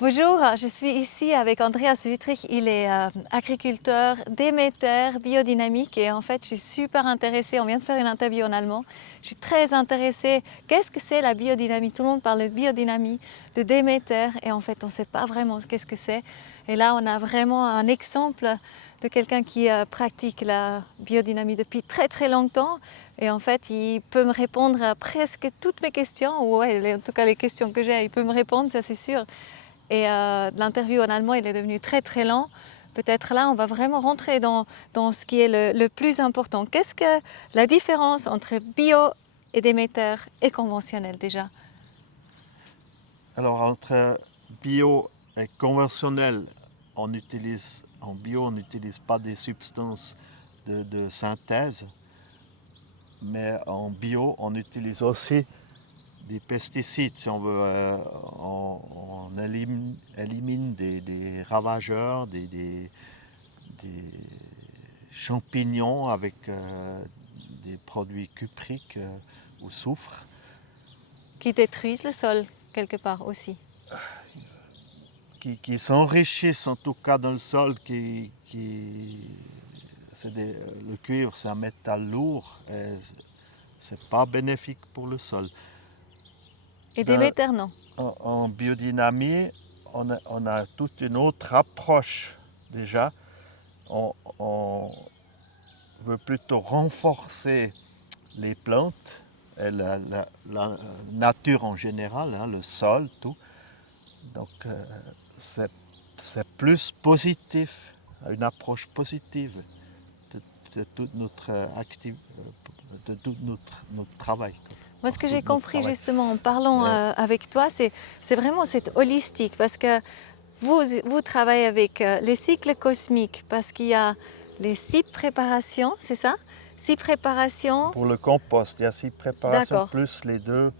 Bonjour, je suis ici avec Andreas Wüttrich. Il est agriculteur, démetteur, biodynamique et en fait je suis super intéressée, on vient de faire une interview en allemand, je suis très intéressée, qu'est-ce que c'est la biodynamie? Tout le monde parle de biodynamie, de démetteur et en fait on ne sait pas vraiment qu'est-ce que c'est. Et là on a vraiment un exemple de quelqu'un qui pratique la biodynamie depuis très très longtemps et en fait il peut me répondre à presque toutes mes questions, ou ouais, en tout cas les questions que j'ai, il peut me répondre, ça c'est sûr. Et l'interview en allemand, il est devenu très très lent. Peut-être là, on va vraiment rentrer dans ce qui est le plus important. Qu'est-ce que la différence entre bio et Déméter et conventionnel déjà? Alors, entre bio et conventionnel, en bio, on n'utilise pas des substances de synthèse, mais en bio, on utilise aussi des pesticides, si on veut. On élimine des ravageurs, des champignons avec des produits cupriques ou soufre. Qui détruisent le sol quelque part aussi. Qui s'enrichissent en tout cas dans le sol, le cuivre c'est un métal lourd et c'est pas bénéfique pour le sol. Et Dans- Déméter, non. en biodynamie, on a toute une autre approche déjà. On veut plutôt renforcer les plantes et la nature en général, hein, le sol, tout. Donc c'est plus positif, une approche positive de tout notre travail. Moi, ce que Tout j'ai notre compris travail. justement en parlant Ouais. avec toi, c'est vraiment cette holistique parce que vous travaillez avec les cycles cosmiques parce qu'il y a les 6 préparations, c'est ça? 6 préparations, Pour le compost, il y a 6 préparations d'accord. plus les 2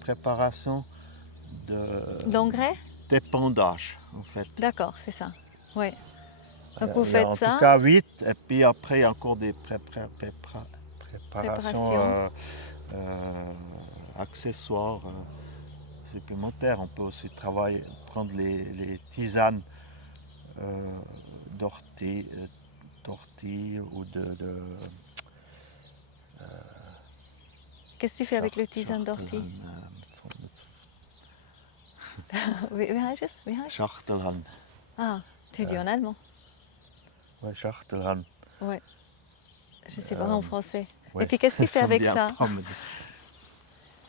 préparations D'engrais? d'épandage en fait. D'accord, c'est ça. Oui. Donc vous Il y a faites en tout ça, cas 8 et puis après il y a encore des préparations préparation. accessoires supplémentaires. On peut aussi prendre les tisanes d'ortie ou Qu'est-ce que tu fais avec le tisane d'ortie? Wie heißt es? Wie heißt es? Schachtelhahn. Ah, tu dis en allemand. Ouais, Schachtelhahn. Oui, je ne sais pas en français. Et Ouais, puis qu'est-ce que tu fais ça me avec vient ça? pas.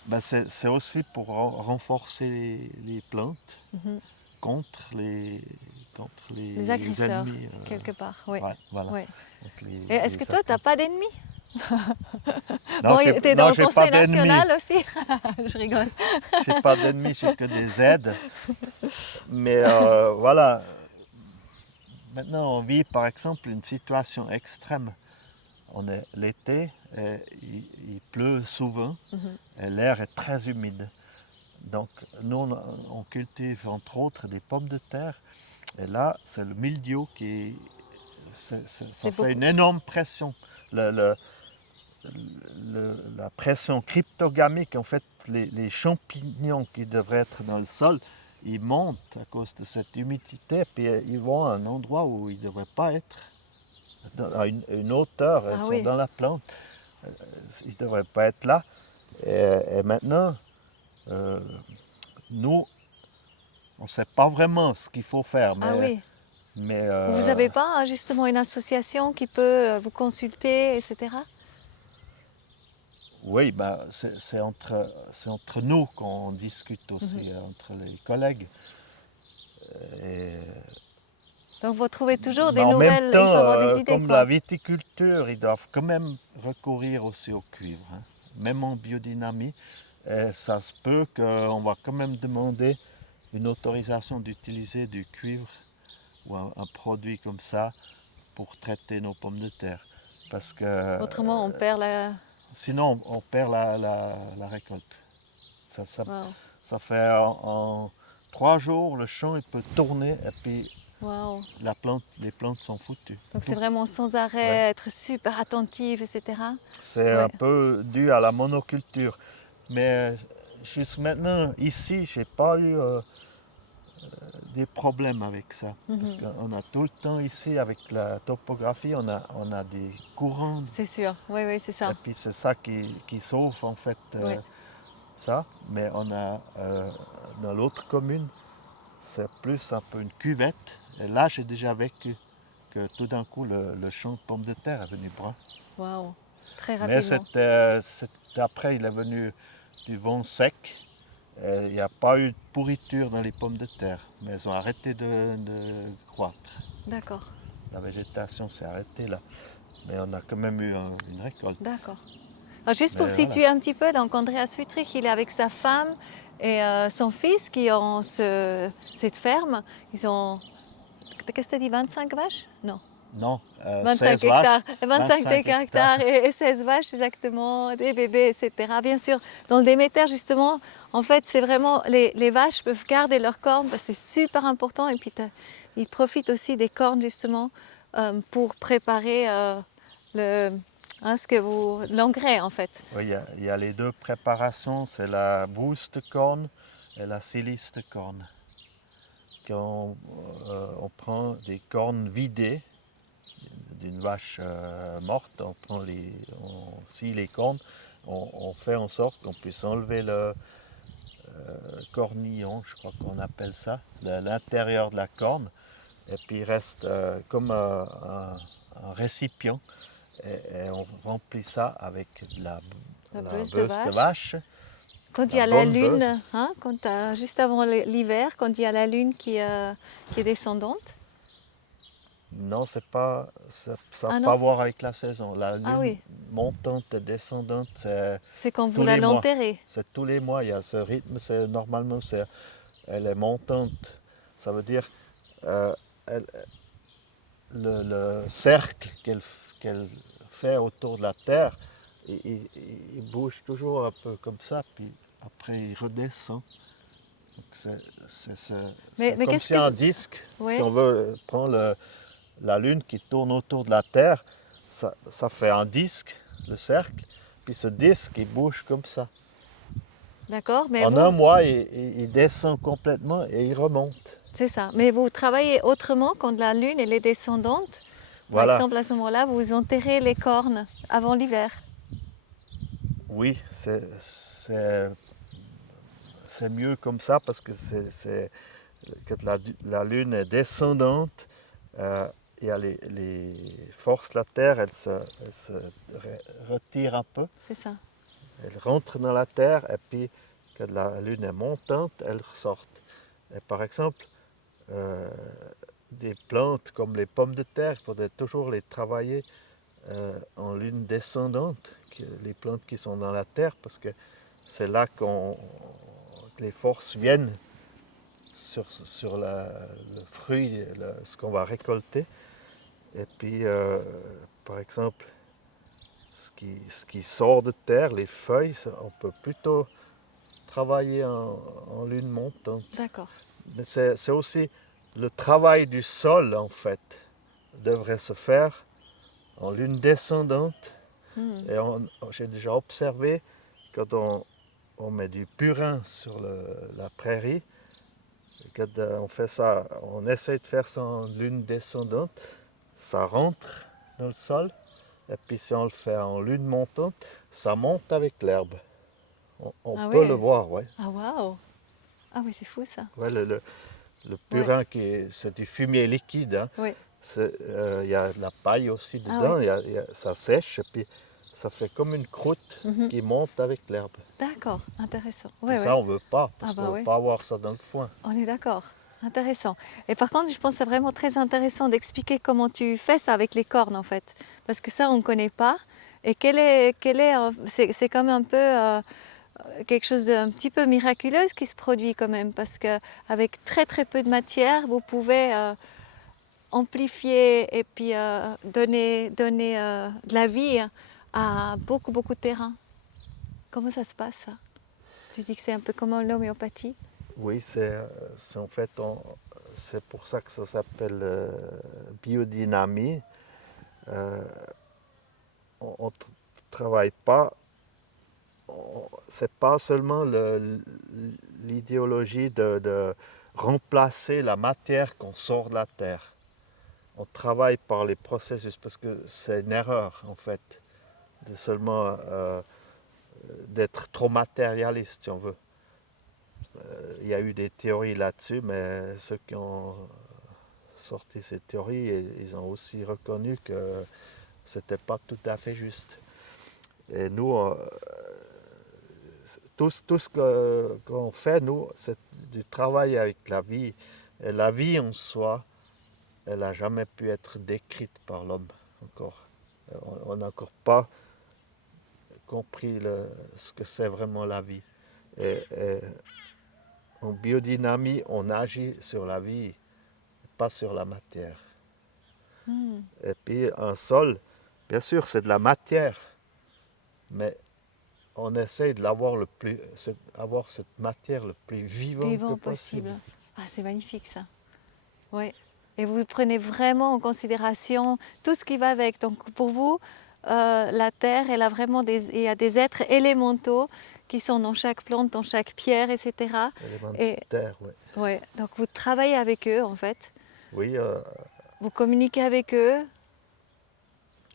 Ben, c'est aussi pour renforcer les plantes Mhm. contre Les les agresseurs, ennemis. quelque part, oui. Ouais, voilà. Oui. Contre Et est-ce les que toi, tu n'as attaques. pas d'ennemis? Non, Bon, tu es dans non, le j'ai pas Conseil d'ennemis. national aussi. Je rigole. J'ai pas d'ennemis, j'ai que des aides. Mais voilà. Maintenant, on vit par exemple une situation extrême. On est l'été, et il pleut souvent Mhm. et l'air est très humide. Donc nous, on cultive entre autres des pommes de terre. Et là, c'est le mildiou ça C'est fait beaucoup. une énorme pression. La pression cryptogamique, en fait, les champignons qui devraient être dans le sol, ils montent à cause de cette humidité, puis ils vont à un endroit où ils ne devraient pas être, à une hauteur, ils Ah sont oui. dans la plante, ils ne devraient pas être là. Et maintenant, euh, nous, on ne sait pas vraiment ce qu'il faut faire, Ah oui. mais Vous n'avez pas hein, justement une association qui peut vous consulter, etc. oui, ben, c'est entre nous qu'on discute Mhm. aussi, entre les collègues. Et Donc vous trouvez toujours mais des en même nouvelles, il faut temps, avoir des idées, comme la quoi. viticulture, ils doivent quand même recourir aussi au cuivre, hein. Même en biodynamie. Et ça se peut qu'on va quand même demander une autorisation d'utiliser du cuivre ou un produit comme ça pour traiter nos pommes de terre. Parce que Autrement, on perd la... sinon, on perd la récolte. Ça, Wow. ça fait en 3 jours, le champ il peut tourner et puis Wow. les plantes sont foutues. Donc c'est Tout. vraiment sans Ouais. arrêt, être super attentive, etc. C'est Oui. un peu dû à la monoculture. Mais jusqu'à maintenant, ici, j'ai pas eu des problèmes avec ça. Parce qu'on a tout le temps ici, avec la topographie, on a des courants. C'est sûr, oui, oui, c'est Et ça. puis c'est ça qui sauve en fait Oui. ça. Mais on a dans l'autre commune, c'est plus un peu une cuvette. Et là, j'ai déjà vécu que tout d'un coup, le champ de pommes de terre est venu brun. Waouh, très Mais rapidement. après, il est venu du vent sec. Il n'y a pas eu de pourriture dans les pommes de terre, mais elles ont arrêté de croître. D'accord, La végétation s'est arrêtée là. Mais on a quand même eu une récolte. d'accord. Alors, juste pour Mais voilà. situer un petit peu, donc Andreas Wüthrich, il est avec sa femme et son fils qui ont cette ferme. Ils ont, qu'est-ce que tu as dit, 25 vaches? Non. Non, 25 16 vaches, hectares, 25 hectares hectares. et 16 vaches exactement, des bébés, etc. Bien sûr, dans le Déméter justement, en fait, c'est vraiment, les vaches peuvent garder leurs cornes parce que c'est super important et puis ils profitent aussi des cornes justement pour préparer l'engrais en fait. Oui, il y a les deux préparations, c'est la boost corn et la siliste corn. Quand on prend des cornes vidées d'une vache morte, on scie les cornes, on fait en sorte qu'on puisse enlever le cornillon, je crois qu'on appelle ça, de l'intérieur de la corne, et puis il reste comme un récipient, et on remplit ça avec La la bœuf de bœuf de vache. vache, Quand il y la a la bonne bœuf. lune, hein, juste avant l'hiver, quand il y a la lune qui est descendante. Non, ça n'a Ah pas à non? voir avec la saison. La Ah lune oui, montante et descendante, c'est c'est quand vous tous les mois. l'enterrez. C'est tous les mois, il y a ce rythme, normalement, elle est montante. Ça veut dire euh, elle- le cercle qu'elle fait autour de la Terre, il bouge toujours un peu comme ça, puis après il redescend. Donc Mais, c'est mais comme qu'est-ce si que... un disque, si Oui, on veut prendre la Lune qui tourne autour de la Terre, ça fait un disque, le cercle, puis ce disque il bouge comme ça. d'accord, mais En un vous, mois, il descend complètement et il remonte. c'est ça. Mais vous travaillez autrement quand la lune elle est descendante. Par Voilà, exemple, à ce moment-là, vous enterrez les cornes avant l'hiver. oui, c'est mieux comme ça parce que quand la Lune est descendante, il y a les forces de la Terre, elles se retirent un peu, C'est ça. elles rentrent dans la Terre et puis quand la Lune est montante, elles ressortent. Et par exemple, euh, des plantes comme les pommes de terre, il faudrait toujours les travailler en lune descendante, les plantes qui sont dans la terre, parce que c'est là que les forces viennent sur le fruit, ce qu'on va récolter. Et puis, par exemple, ce qui sort de terre, les feuilles, on peut plutôt travailler en lune montante. D'accord. Mais c'est aussi le travail du sol, en fait, devrait se faire en lune descendante. Hmm. Et j'ai déjà observé quand on met du purin sur la prairie, quand on fait ça, on essaie de faire ça en lune descendante, ça rentre dans le sol. Et puis si on le fait en lune montante, ça monte avec l'herbe. On Ah peut le oui. voir, ouais. Ah waouh. Ah oui, c'est fou ça. Ouais, le Oui, purin, c'est du fumier liquide, hein. oui. Il y a de la paille aussi Ah oui. dedans, ça sèche et puis ça fait comme une croûte Mhm. qui monte avec l'herbe. D'accord, intéressant. Oui, Et oui. ça, on ne veut pas, Ah parce qu'on bah ne veut oui. pas avoir ça dans le foin. On est d'accord. Intéressant. Et par contre, je pense que c'est vraiment très intéressant d'expliquer comment tu fais ça avec les cornes en fait. Parce que ça, on ne connaît pas. Et c'est comme un peu quelque chose d'un petit peu miraculeux qui se produit quand même. Parce qu'avec très très peu de matière, vous pouvez amplifier et puis donner de la vie à beaucoup beaucoup de terrain. Comment ça se passe ça? Tu dis que c'est un peu comme l'homéopathie? Oui, c'est en fait, c'est pour ça que ça s'appelle biodynamie. Euh, on ne travaille pas, c'est pas seulement l'idéologie de remplacer la matière qu'on sort de la terre. On travaille par les processus parce que c'est une erreur en fait de seulement d'être trop matérialiste si on veut. Il y a eu des théories là-dessus, mais ceux qui ont sorti ces théories, ils ont aussi reconnu que c'était pas tout à fait juste. Et nous, tout ce qu'on fait, nous, c'est du travail avec la vie. Et la vie en soi, elle n'a jamais pu être décrite par l'homme encore. On n'a encore pas compris ce que c'est vraiment la vie. Et en biodynamie, on agit sur la vie, pas sur la matière. Et puis un sol, bien sûr, c'est de la matière, mais on essaye de avoir cette matière le plus vivante Vivant que possible. possible. Ah, c'est magnifique ça. Oui. Et vous prenez vraiment en considération tout ce qui va avec. Donc pour vous, la terre, il y a des êtres élémentaux qui sont dans chaque plante, dans chaque pierre, etc. Et Élémentaire, oui. ouais, donc vous travaillez avec eux en fait. Oui, Vous communiquez avec eux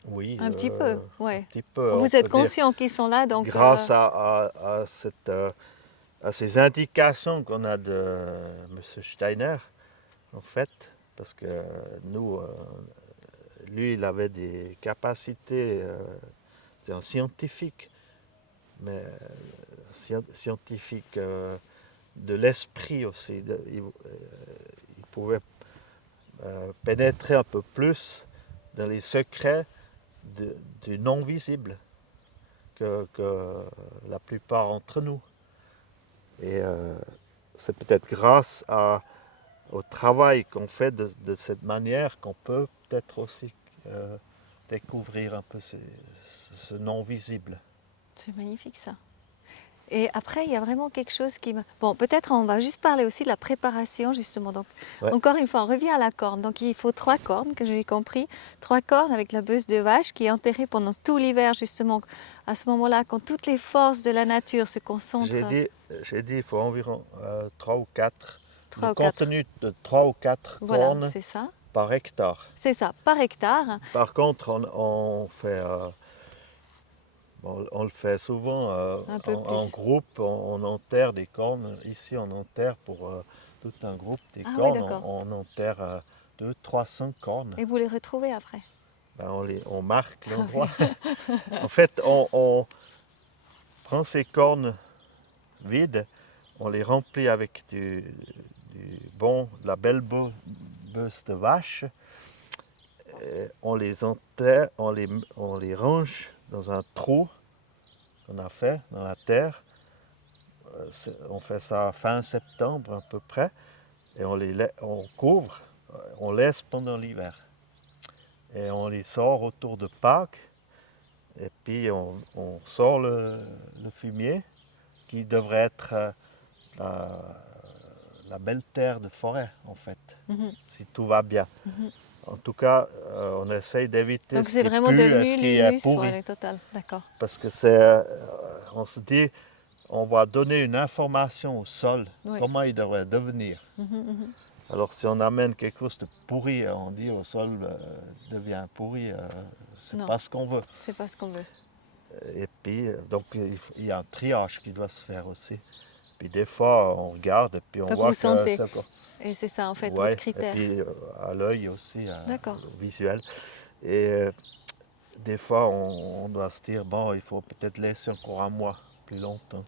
oui, un petit peu. un Ouais. petit peu. On Vous peut êtes dire, conscient qu'ils sont là, donc grâce à ces indications qu'on a de M. Steiner, en fait, parce que nous, lui, il avait des capacités, c'était un scientifique, mais scientifique de l'esprit aussi. Il pouvait pénétrer un peu plus dans les secrets du non-visible que la plupart d'entre nous. Et c'est peut-être grâce au travail qu'on fait de cette manière qu'on peut peut-être aussi découvrir un peu ce non-visible. c'est magnifique ça. Et après, il y a vraiment quelque chose qui me... Bon, peut-être on va juste parler aussi de la préparation, justement. Donc, Ouais. encore une fois, on revient à la corne. Donc, il faut 3 cornes, que j'ai compris. 3 cornes avec la bosse de vache qui est enterrée pendant tout l'hiver, justement. À ce moment-là, quand toutes les forces de la nature se concentrent. J'ai dit il faut environ 3 ou 4, 3 le ou 4. contenu de 3 ou 4 Voilà, cornes c'est ça. par hectare. C'est ça, par hectare. Par contre, on fait, on le fait souvent Un peu en plus. groupe, on enterre des cornes. Ici, on enterre pour tout un groupe des Ah oui, cornes, d'accord. on enterre 200-300 cornes. Et vous les retrouvez après. Ben, on marque l'endroit. En fait, on prend ces cornes vides, on les remplit avec de la belle bosse de vache. Et on les enterre, on les range dans un trou qu'on a fait dans la terre. On fait ça fin septembre à peu près. Et on couvre, on laisse pendant l'hiver. Et on les sort autour de Pâques. Et puis on sort le fumier qui devrait être la belle terre de forêt en fait, si tout va bien. En tout cas, on essaye d'éviter Donc, ce c'est qui vraiment pue et devenu ce qui est l'humus, pourri. ouais, total. D'accord. Parce que on se dit, on va donner une information au sol, Oui. comment il devrait devenir. Alors si on amène quelque chose de pourri, on dit au sol devient pourri, c'est Non. pas ce qu'on veut. C'est pas ce qu'on veut. Et puis, donc il y a un triage qui doit se faire aussi. Puis des fois, on regarde et puis on Donc, voit vous que sentez. c'est encore... Et c'est ça, en fait, Ouais, votre critère. et puis à l'œil aussi, D'accord. au visuel. Et des fois, on doit se dire, bon, il faut peut-être laisser encore un mois, plus longtemps.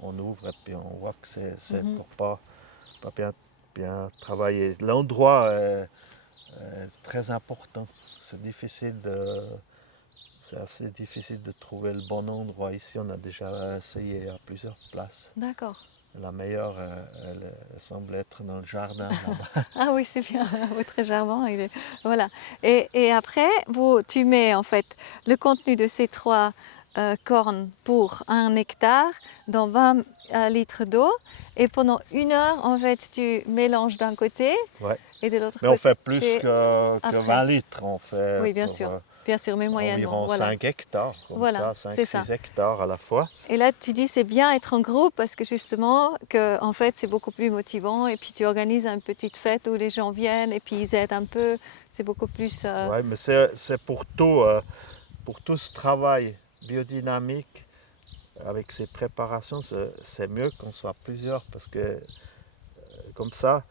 On ouvre et puis on voit que c'est pour pas bien travailler. L'endroit est très important. C'est assez difficile de trouver le bon endroit. Ici, on a déjà essayé à plusieurs places. D'accord. La meilleure, elle semble être dans le jardin là-bas. Ah oui, c'est bien, votre jardin. Voilà. Et après, tu mets en fait le contenu de ces 3 cornes pour 1 hectare dans 20 litres d'eau. Et pendant 1 heure, en fait, tu mélanges d'un côté Ouais. et de l'autre Mais côté. on fait plus que après. 20 litres. On fait Oui, bien sûr. Bien sûr, mais moyennement. environ Voilà. 5 hectares, comme Voilà, ça, c'est 5-6 ça. hectares à la fois. Et là, tu dis c'est bien être en groupe parce que justement, que, en fait, c'est beaucoup plus motivant. Et puis tu organises une petite fête où les gens viennent et puis ils aident un peu. C'est beaucoup plus. Ouais, mais c'est pour tout ce travail biodynamique, avec ces préparations, c'est mieux qu'on soit plusieurs parce que comme ça,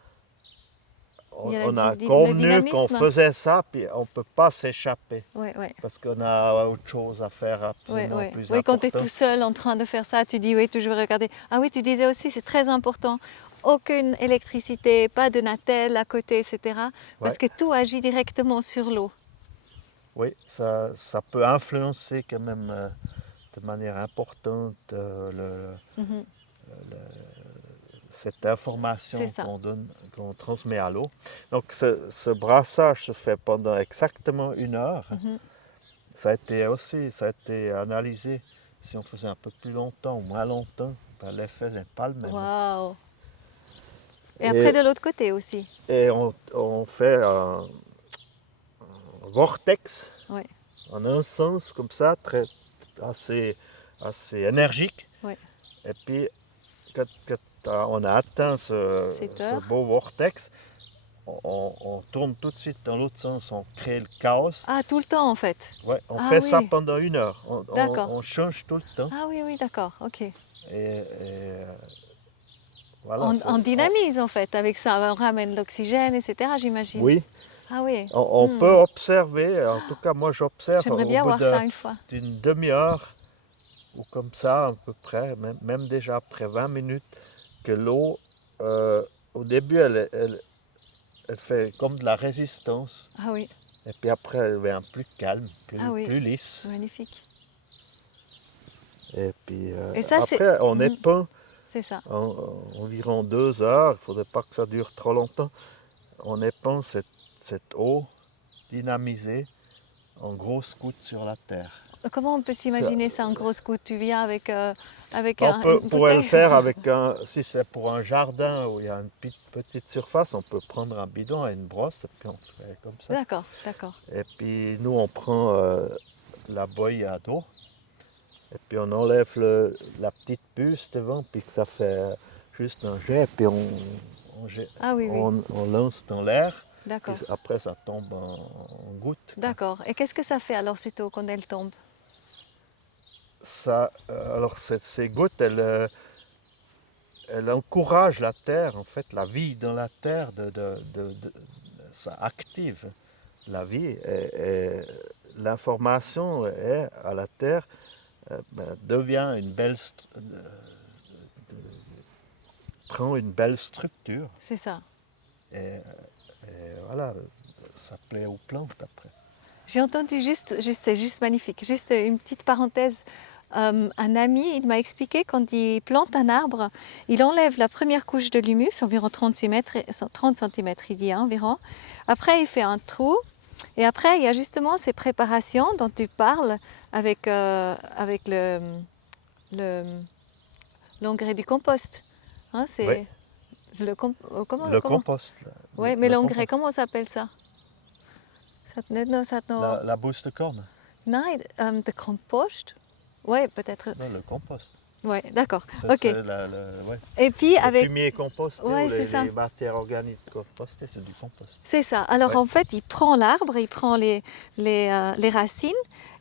Il y a on a le convenu qu'on dynamisme. faisait ça, puis on ne peut pas s'échapper Ouais, ouais. parce qu'on a autre chose à faire Ouais, absolument ouais. plus Oui, quand tu es important. tout seul en train de faire ça, tu dis oui, toujours regarder. Ah oui, tu disais aussi, c'est très important. Aucune électricité, pas de Natel à côté, etc. Parce Ouais, que tout agit directement sur l'eau. oui, ça peut influencer quand même de manière importante Mhm. cette C'est information ça. qu'on transmet à l'eau. Donc ce brassage se fait pendant exactement 1 heure. Mhm. Ça a été analysé. Si on faisait un peu plus longtemps ou moins longtemps, ben, l'effet n'est pas le même. Waouh! Et après, Et, de l'autre côté aussi. et on fait un vortex Oui, en un sens comme ça, assez, assez énergique. oui. Et puis quand on a atteint 7 ce heures. beau vortex, on tourne tout de suite dans l'autre sens, on crée le chaos. Ah, tout le temps en fait. Ouais, on Ah fait ça oui, pendant 1 heure. d'accord. On change tout le temps. Ah oui, oui, d'accord, ok. Et voilà. On dynamise en fait avec ça. On ramène l'oxygène, etc. J'imagine. Oui, Ah oui. on peut Hmm. observer, en tout cas moi j'observe J'aimerais au bien bout voir ça une fois. d'une demi-heure ou comme ça à peu près, même déjà après 20 minutes, que l'eau, au début elle fait comme de la résistance. Ah oui, Et puis après, elle devient plus calme, ah oui, plus lisse. c'est magnifique. Et puis Et ça, c'est après, on Mhm. épeint C'est ça. environ 2 heures. Il ne faudrait pas que ça dure trop longtemps. On épeint cette eau dynamisée en grosses gouttes sur la terre. Comment on peut Ça, s'imaginer ça en grosse coup? Tu viens avec une pourrait le bouteille? faire avec si c'est pour un jardin où il y a une petite surface, on peut prendre un bidon et une brosse et puis on fait comme ça. D'accord, d'accord. Et puis nous, on prend la boîte à d'eau. Et puis on enlève la petite puce devant, puis que ça fait juste un jet, puis Ah oui, oui, on lance dans l'air, puis d'accord, après ça tombe en gouttes. d'accord. Et qu'est-ce que ça fait alors cette eau quand elle tombe? Alors ces gouttes, elles encouragent la terre, en fait, la vie dans la terre, ça active la vie. Et l'information est à la terre devient prend une belle structure C'est ça. et, et voilà, ça plaît aux plantes après. J'ai entendu c'est juste magnifique. Juste une petite parenthèse. Un ami, il m'a expliqué quand il plante un arbre, il enlève la première couche de l'humus, environ 30 cm, il dit environ. Après, il fait un trou. Et après, il y a justement ces préparations dont tu parles avec le- l'engrais du compost. Hein, Oui, c'est le comment? compost. Ouais, mais Le l'engrais, compost. comment on s'appelle ça? La bouse de corne. Non, de compost. Ouais, peut-être. Non, le compost. Ouais, d'accord. Ça, Ok. c'est ouais. Et puis Le avec, fumier composté ou ouais, c'est ça. les matières organiques compostées, c'est du compost. C'est ça. Alors Ouais. en fait, il prend l'arbre, il prend les racines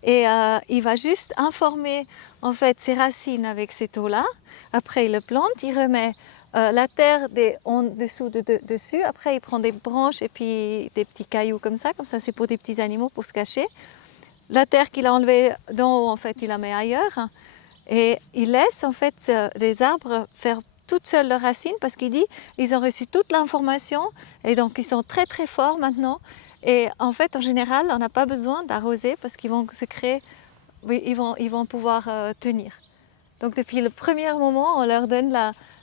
et il va juste informer en fait ses racines avec cette eau-là. Après, il le plante, il remet la terre en dessous dessus. Après, il prend des branches et puis des petits cailloux comme ça c'est pour des petits animaux pour se cacher. La terre qu'il a enlevée d'en haut, en fait, il la met ailleurs. Et il laisse en fait les arbres faire toutes seules leurs racines parce qu'il dit ils ont reçu toute l'information et donc ils sont très très forts maintenant. Et en fait, en général, on n'a pas besoin d'arroser parce qu'ils vont se créer, oui, ils vont pouvoir tenir. Donc depuis le premier moment, on leur donne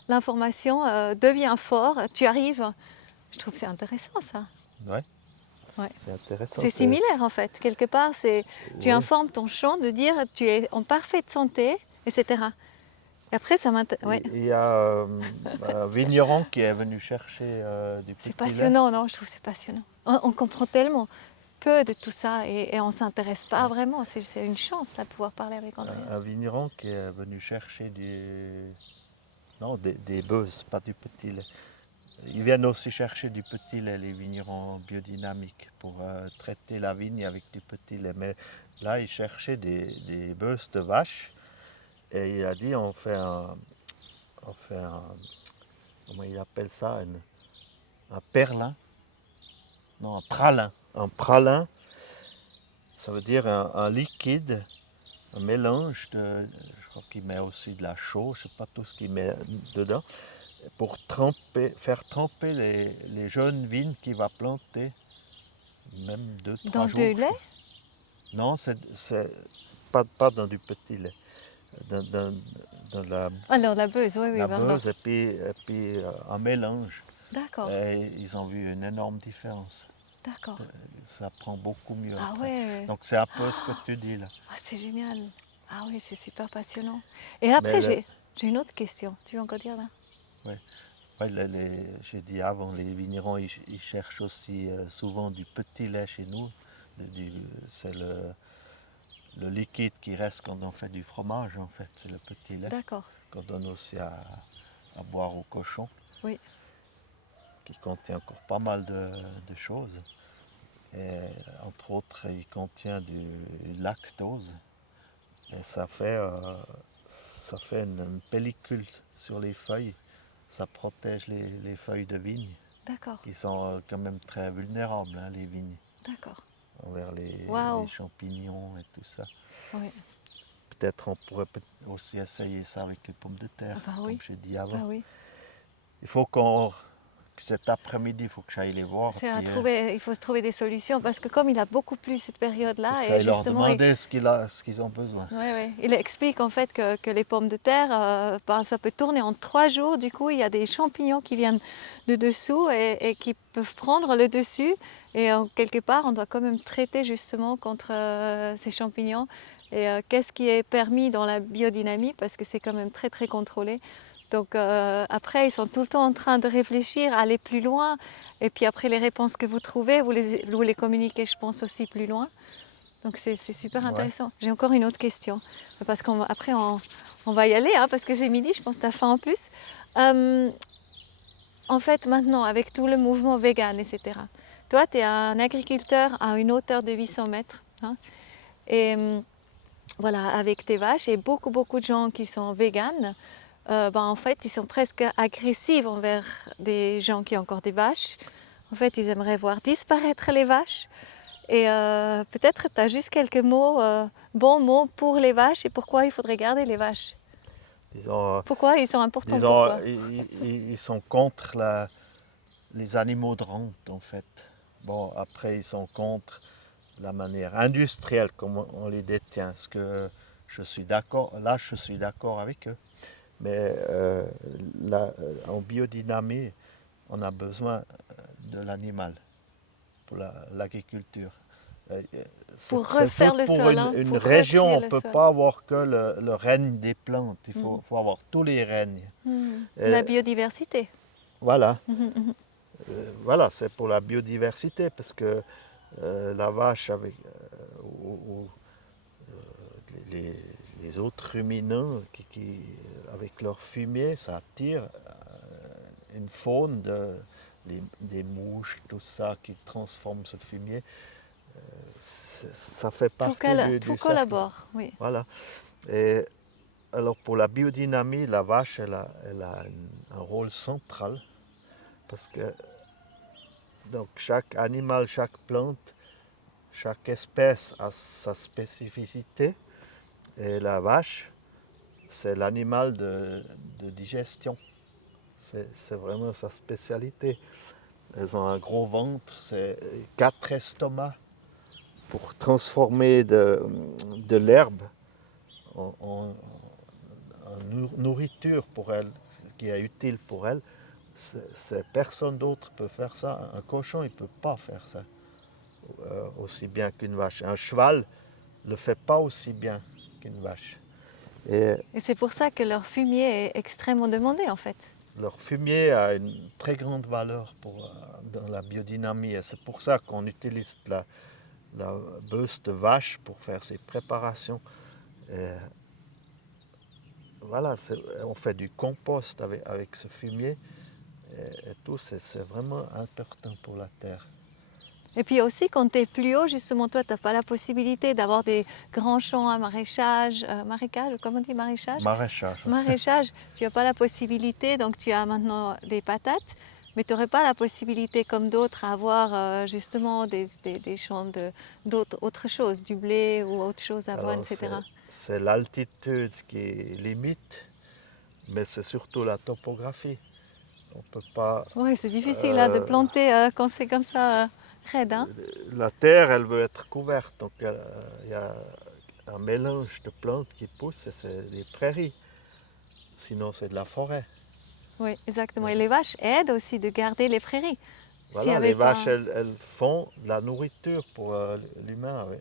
l'information, deviens fort, tu arrives. Je trouve que c'est intéressant ça. Ouais, Ouais. c'est intéressant. C'est similaire en fait. Quelque part, tu Oui. informes ton champ de dire tu es en parfaite santé, etc. Et après, ça m'intéresse. Ouais. Il y a un vigneron qui est venu chercher du C'est petit lait. passionnant, non? Je trouve que c'est passionnant. On comprend tellement. peu de tout ça et on ne s'intéresse pas vraiment. C'est une chance là, de pouvoir parler avec Un Andreas. vigneron qui est venu chercher non, des bœufs, pas du petit lait. Ils viennent aussi chercher du petit lait, les vignerons biodynamiques, pour traiter la vigne avec du petit lait. Mais là, ils cherchaient des bœufs de vache et il a dit on fait comment il appelle ça, un perlin, non, un pralin. Un pralin, ça veut dire un liquide, un mélange je crois qu'il met aussi de la chaux, je ne sais pas tout ce qu'il met dedans, pour faire tremper les jeunes vignes qu'il va planter, même 2-3 Dans jours. du lait? Non, c'est pas dans du petit lait, dans Alors la beuse, oui, oui, la pardon. beuse et puis un mélange. D'accord, Et ils ont vu une énorme différence. d'accord. Ça prend beaucoup mieux Ah après. ouais, Donc c'est un peu ce que tu dis là. ah, c'est génial. Ah oui, c'est super passionnant. Et Mais après, j'ai une autre question. Tu veux encore dire là? ouais, j'ai dit avant, les vignerons, ils cherchent aussi souvent du petit lait chez nous. C'est le liquide qui reste quand on fait du fromage, en fait. C'est le petit lait D'accord, qu'on donne aussi à boire aux cochons, oui. qui contient encore pas mal de choses. Et entre autres, il contient du lactose. Et ça fait une pellicule sur les feuilles. Ça protège les feuilles de vigne, D'accord, qui sont quand même très vulnérables, hein, les vignes, d'accord. envers les Waouh, champignons et tout ça. oui. Peut-être on pourrait aussi essayer ça avec les pommes de terre, Ah bah oui, comme j'ai dit bah avant. oui. Il faut que cet après-midi, il faut que j'aille les voir. C'est à Puis, trouver, il faut se trouver des solutions parce que comme il a beaucoup plu cette faut période-là, que et j'aille leur justement, demander ce qu'ils ont besoin. il explique en fait que les pommes de terre, ben, ça peut tourner en 3 jours. Du coup, il y a des champignons qui viennent de dessous et qui peuvent prendre le dessus. Et quelque part, on doit quand même traiter justement contre ces champignons. Et qu'est-ce qui est permis dans la biodynamie parce que c'est quand même très très contrôlé. Donc après, ils sont tout le temps en train de réfléchir, aller plus loin. Et puis après, les réponses que vous trouvez, vous les communiquez, je pense, aussi plus loin. Donc c'est super Ouais. intéressant. J'ai encore une autre question. Parce qu'après, on va y aller, hein, parce que c'est midi, je pense que tu as faim en plus. Euh, En fait, maintenant, avec tout le mouvement vegan, etc., toi, tu es un agriculteur à une hauteur de 800 mètres. Hein, et voilà, avec tes vaches, et beaucoup, beaucoup de gens qui sont véganes, ben, en fait, ils sont presque agressifs envers des gens qui ont encore des vaches. En fait, ils aimeraient voir disparaître les vaches. Et peut-être tu as juste quelques mots, bons mots pour les vaches et pourquoi il faudrait garder les vaches. Disons, Pourquoi ils sont importants, disons pourquoi? ils sont contre les animaux de rente, en fait. Bon, après, ils sont contre la manière industrielle comme on les détient. Ce que je suis d'accord, là, je suis d'accord avec eux. Mais en biodynamie, on a besoin de l'animal pour l'agriculture. Pour C'est fait refaire le pour sol, hein, une pour région, recréer on ne le peut sol. pas avoir que le règne des plantes, il Mhm. faut avoir tous les règnes. La Et biodiversité. voilà, Mhm, mhm. voilà, c'est pour la biodiversité, parce que la vache avec ou les, les autres ruminants avec leur fumier, ça attire une faune, des mouches, tout ça qui transforme ce fumier. Ça fait partie Tout du cercle. collabore, oui. Voilà. Et alors pour la biodynamie, la vache, elle a un rôle central parce que donc chaque animal, chaque plante, chaque espèce a sa spécificité. Et la vache, c'est l'animal de digestion. C'est vraiment sa spécialité. Elles ont un gros ventre, c'est 4 estomacs pour transformer de l'herbe en nourriture pour elles, qui est utile pour elles. Personne d'autre peut faire ça. Un cochon, il ne peut pas faire ça aussi bien qu'une vache. Un cheval ne le fait pas aussi bien qu'une vache. Et Et c'est pour ça que leur fumier est extrêmement demandé, en fait. leur fumier a une très grande valeur dans la biodynamie. Et c'est pour ça qu'on utilise la bœuf de vache pour faire ses préparations. Et voilà, on fait du compost avec ce fumier et tout, c'est vraiment important pour la terre. Et puis aussi, quand tu es plus haut, justement, toi, tu n'as pas la possibilité d'avoir des grands champs à maraîchage, marécage, comment on dit maraîchage? Maraîchage. Maraîchage, tu n'as pas la possibilité, donc tu as maintenant des patates, mais tu n'aurais pas la possibilité, comme d'autres, à avoir justement des champs autre chose, du blé ou autre chose, avoine, Alors, etc. c'est l'altitude qui limite, mais c'est surtout la topographie. On peut pas. Oui, c'est difficile là, de planter quand c'est comme ça raide. Hein? La terre, elle veut être couverte, donc il y a un mélange de plantes qui poussent et c'est des prairies. Sinon, c'est de la forêt. Oui, exactement. Et les vaches aident aussi de garder les prairies. S'il y Voilà, avait les pas... vaches, elles font de la nourriture pour l'humain. Oui.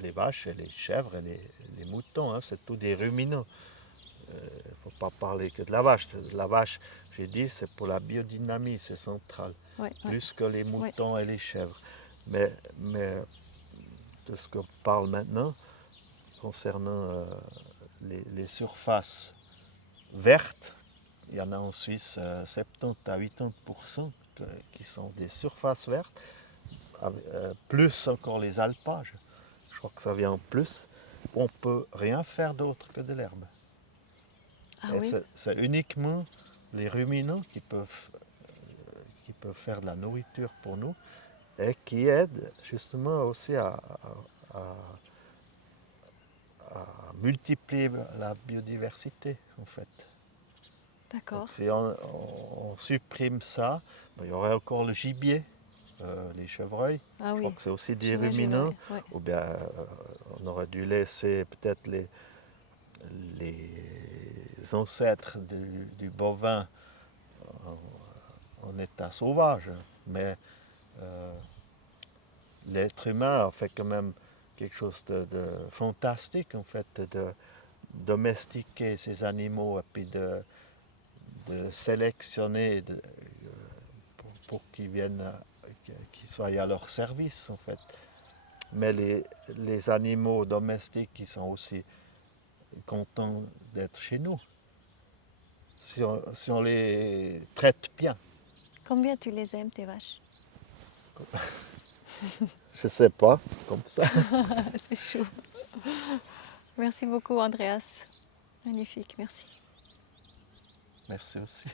Les vaches et les chèvres et les moutons, hein, c'est tous des ruminants. Il ne faut pas parler que de la vache. La vache, j'ai dit, c'est pour la biodynamie, c'est central. Oui, oui. Plus que les moutons et les chèvres. Mais de ce qu'on parle maintenant, concernant les surfaces vertes, il y en a en Suisse 70 à 80% qui sont des surfaces vertes, plus encore les alpages. Je crois que ça vient en plus. On ne peut rien faire d'autre que de l'herbe. Ah Et oui. c'est uniquement les ruminants qui peuvent faire de la nourriture pour nous et qui aident justement aussi à multiplier la biodiversité en fait. D'accord. Donc, si on supprime ça, ben, il y aurait encore le gibier, les chevreuils. Ah Je crois oui. que c'est aussi des J'imagine, ruminants. ouais. Ou bien on aurait dû laisser peut-être les ancêtres du bovin en état sauvage. Mais l'être humain a fait quand même quelque chose de fantastique en fait, de domestiquer ces animaux et puis de sélectionner pour qu'ils viennent, qu'ils soient à leur service en fait. Mais les animaux domestiques qui sont aussi contents d'être chez nous, si on les traite bien. Combien tu les aimes, tes vaches? Je sais pas, comme ça. C'est chaud. Merci beaucoup, Andreas. Magnifique, merci. Merci aussi.